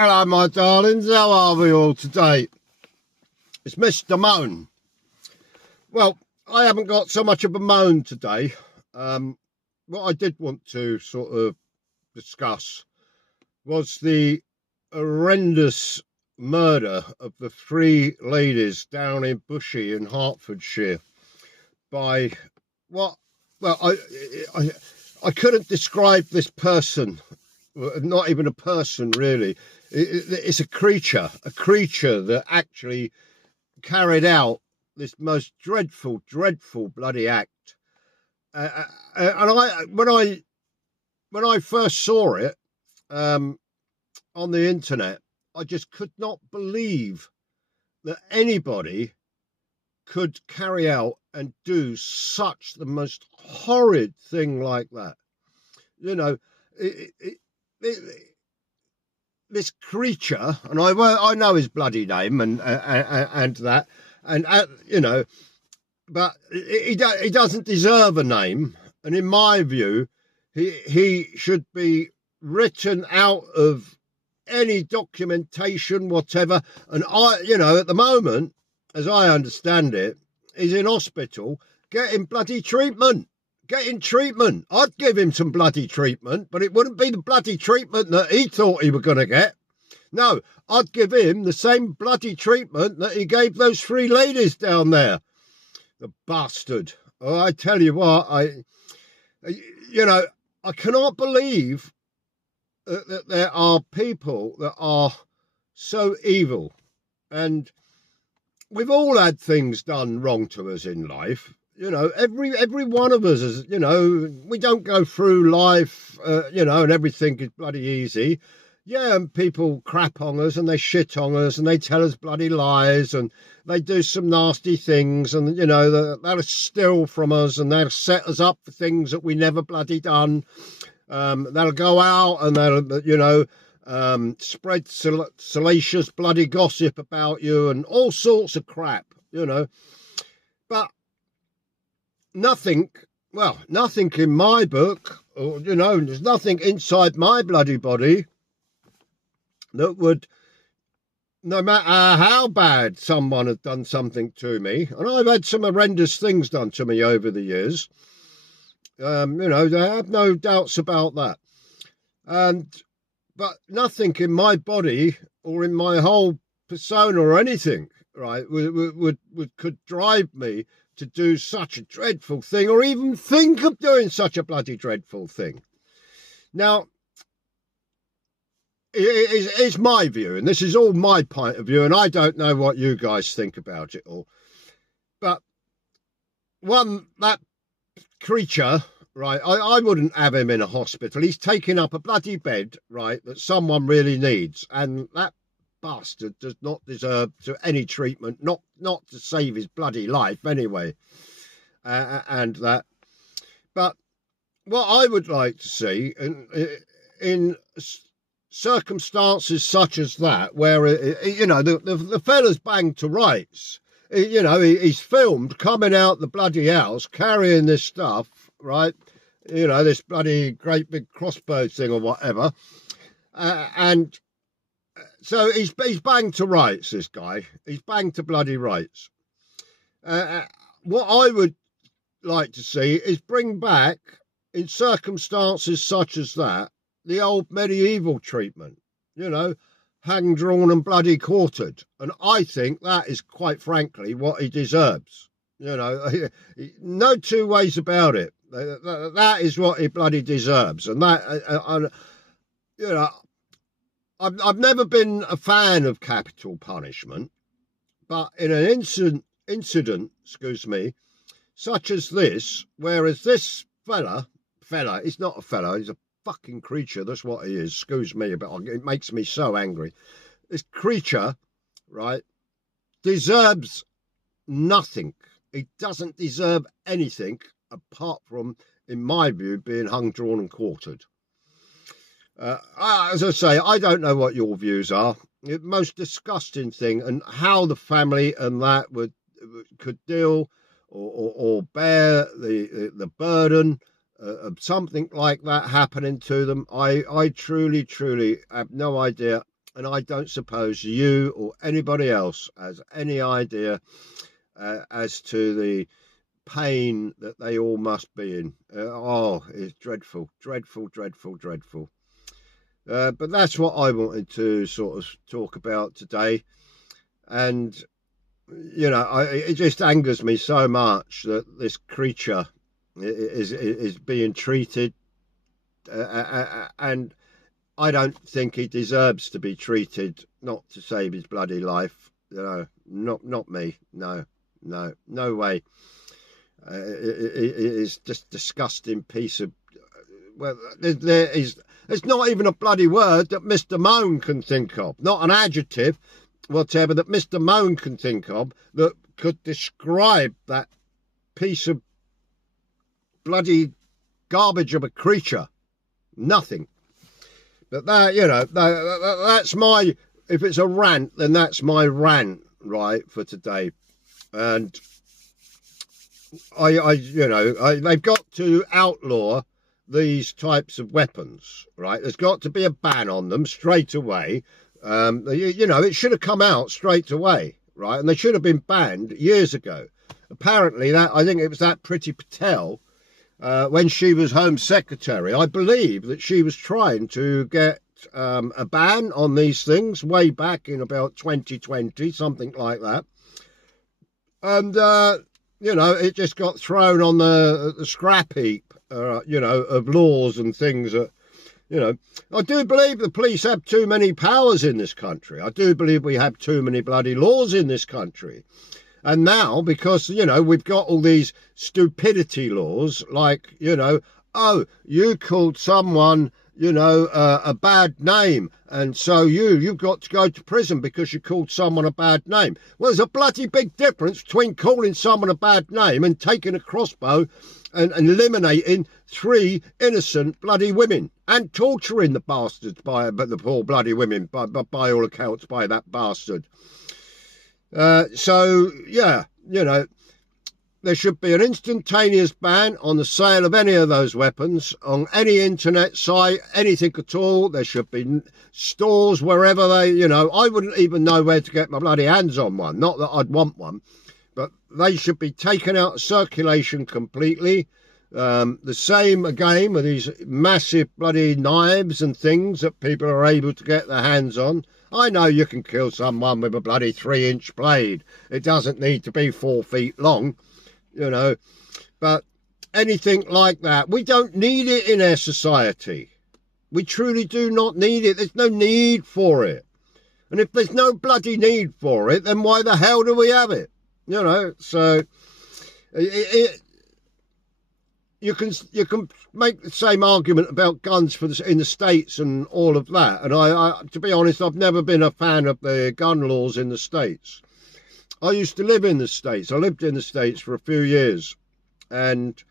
Hello, my darlings. How are we all today? It's Mr. Moan. Well, I haven't got so much of a moan today. What I did want to sort of discuss was the horrendous murder of the three ladies down in Bushy in Hertfordshire by what? Well, I couldn't describe this person. Not even a person, really. It's a creature that actually carried out this most dreadful bloody act. And when I first saw it on the internet, I just could not believe that anybody could carry out and do such the most horrid thing like that. You know, this creature, and I know his bloody name and that, and you know, but he doesn't deserve a name, and in my view, he should be written out of any documentation, whatever. And at the moment, as I understand it, he's in hospital getting bloody treatment. I'd give him some bloody treatment, but it wouldn't be the bloody treatment that he thought he was going to get. No, I'd give him the same bloody treatment that he gave those three ladies down there. The bastard. Oh, I tell you what, I cannot believe that there are people that are so evil. And we've all had things done wrong to us in life. You know, every one of us is, we don't go through life, and everything is bloody easy. Yeah, and people crap on us and they shit on us and they tell us bloody lies and they do some nasty things and, they'll steal from us and they'll set us up for things that we never bloody done. They'll go out and they'll, spread salacious bloody gossip about you and all sorts of crap, But nothing in my book, or, there's nothing inside my bloody body that would, no matter how bad someone had done something to me, and I've had some horrendous things done to me over the years, I have no doubts about that. But nothing in my body or in my whole persona or anything, right, could drive me to do such a dreadful thing or even think of doing such a bloody dreadful thing. Now, it's my view, and this is all my point of view, and I don't know what you guys think about it all. But that creature, right, I wouldn't have him in a hospital. He's taking up a bloody bed, right, that someone really needs, and that bastard does not deserve any treatment, not to save his bloody life anyway, and that. But what I would like to see in circumstances such as that, where the fella's banged to rights, he's filmed coming out the bloody house carrying this stuff, right, this bloody great big crossbow thing or whatever, and so he's banged to rights, this guy. He's banged to bloody rights. What I would like to see is bring back, in circumstances such as that, the old medieval treatment, hanged, drawn and bloody quartered. And I think that is, quite frankly, what he deserves. No two ways about it. That is what he bloody deserves. And that, I've never been a fan of capital punishment, but in an incident, such as this, whereas this fella, he's not a fella, he's a fucking creature, that's what he is, excuse me, but it makes me so angry. This creature, right, deserves nothing. He doesn't deserve anything apart from, in my view, being hung, drawn and quartered. As I say, I don't know what your views are. The most disgusting thing, and how the family and that could deal or bear the burden of something like that happening to them. I truly have no idea And I don't suppose you or anybody else has any idea as to the pain that they all must be in. Oh, it's dreadful, dreadful, dreadful, dreadful. But that's what I wanted to sort of talk about today. And, you know, it just angers me so much that this creature is being treated, and I don't think he deserves to be treated not to save his bloody life. Not me. No way. It is just disgusting piece of. Well, there's not even a bloody word that Mr. Moan can think of, not an adjective, whatever, that Mr. Moan can think of that could describe that piece of bloody garbage of a creature. Nothing. But that, you know, that's my. If it's a rant, then that's my rant, right, for today. And they've got to outlaw these types of weapons, right? There's got to be a ban on them straight away. It should have come out straight away, right? And they should have been banned years ago. Apparently, I think it was that Priti Patel, when she was Home Secretary, I believe that she was trying to get a ban on these things way back in about 2020, something like that. And, it just got thrown on the scrap heap, of laws and things that, I do believe the police have too many powers in this country. I do believe we have too many bloody laws in this country. And now, because, we've got all these stupidity laws, like, oh, you called someone, a bad name, and so you've got to go to prison because you called someone a bad name. Well, there's a bloody big difference between calling someone a bad name and taking a crossbow and eliminating 3 innocent bloody women and torturing the bastards the poor bloody women, by all accounts, by that bastard. There should be an instantaneous ban on the sale of any of those weapons on any internet site, anything at all. There should be stores wherever I wouldn't even know where to get my bloody hands on one. Not that I'd want one, but they should be taken out of circulation completely. The same again with these massive bloody knives and things that people are able to get their hands on. I know you can kill someone with a bloody 3-inch blade. It doesn't need to be 4 feet long, but anything like that, we don't need it in our society. We truly do not need it. There's no need for it. And if there's no bloody need for it, then why the hell do we have it? So you can make the same argument about guns in the States and all of that. And I, to be honest, I've never been a fan of the gun laws in the States. I used to live in the States. I lived in the States for a few years. And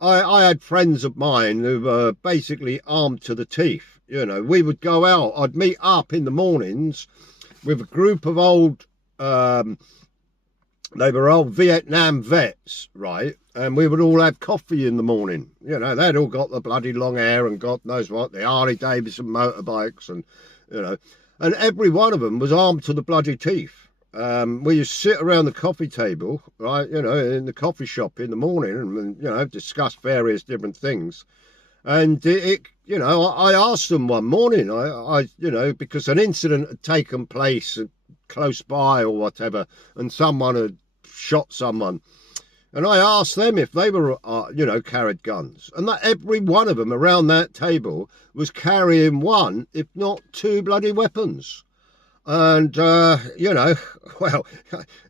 I had friends of mine who were basically armed to the teeth. We would go out. I'd meet up in the mornings with a group of old... they were old Vietnam vets, right? And we would all have coffee in the morning. They'd all got the bloody long hair and God knows what, the Harley Davidson motorbikes and, and every one of them was armed to the bloody teeth. We used to sit around the coffee table, right, in the coffee shop in the morning and discuss various different things. And I asked them one morning, because an incident had taken place close by or whatever, and someone had shot someone. And I asked them if they were, carried guns. And that every one of them around that table was carrying 1, if not 2 bloody weapons. And, well,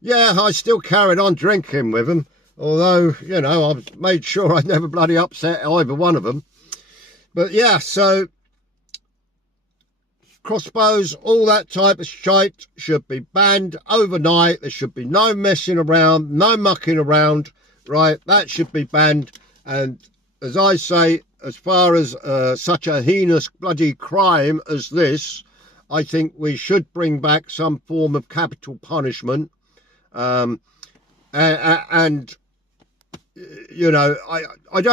yeah, I still carried on drinking with them. Although, I made sure I never bloody upset either one of them. But, yeah, so crossbows, all that type of shite should be banned overnight. There should be no messing around, no mucking around, right? That should be banned. And as I say, as far as such a heinous bloody crime as this, I think we should bring back some form of capital punishment. I don't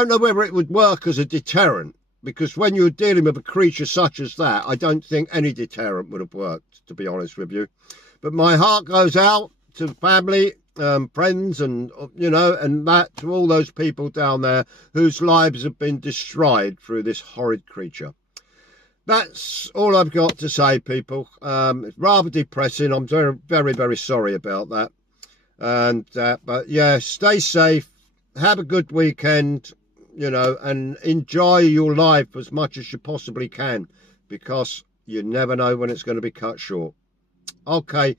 know whether it would work as a deterrent. because when you're dealing with a creature such as that, I don't think any deterrent would have worked, to be honest with you. But my heart goes out to the family, friends, and and that to all those people down there whose lives have been destroyed through this horrid creature. That's all I've got to say, people. It's rather depressing. I'm very, very, very sorry about that. And but yeah, stay safe. Have a good weekend, and enjoy your life as much as you possibly can, because you never know when it's going to be cut short. Okay,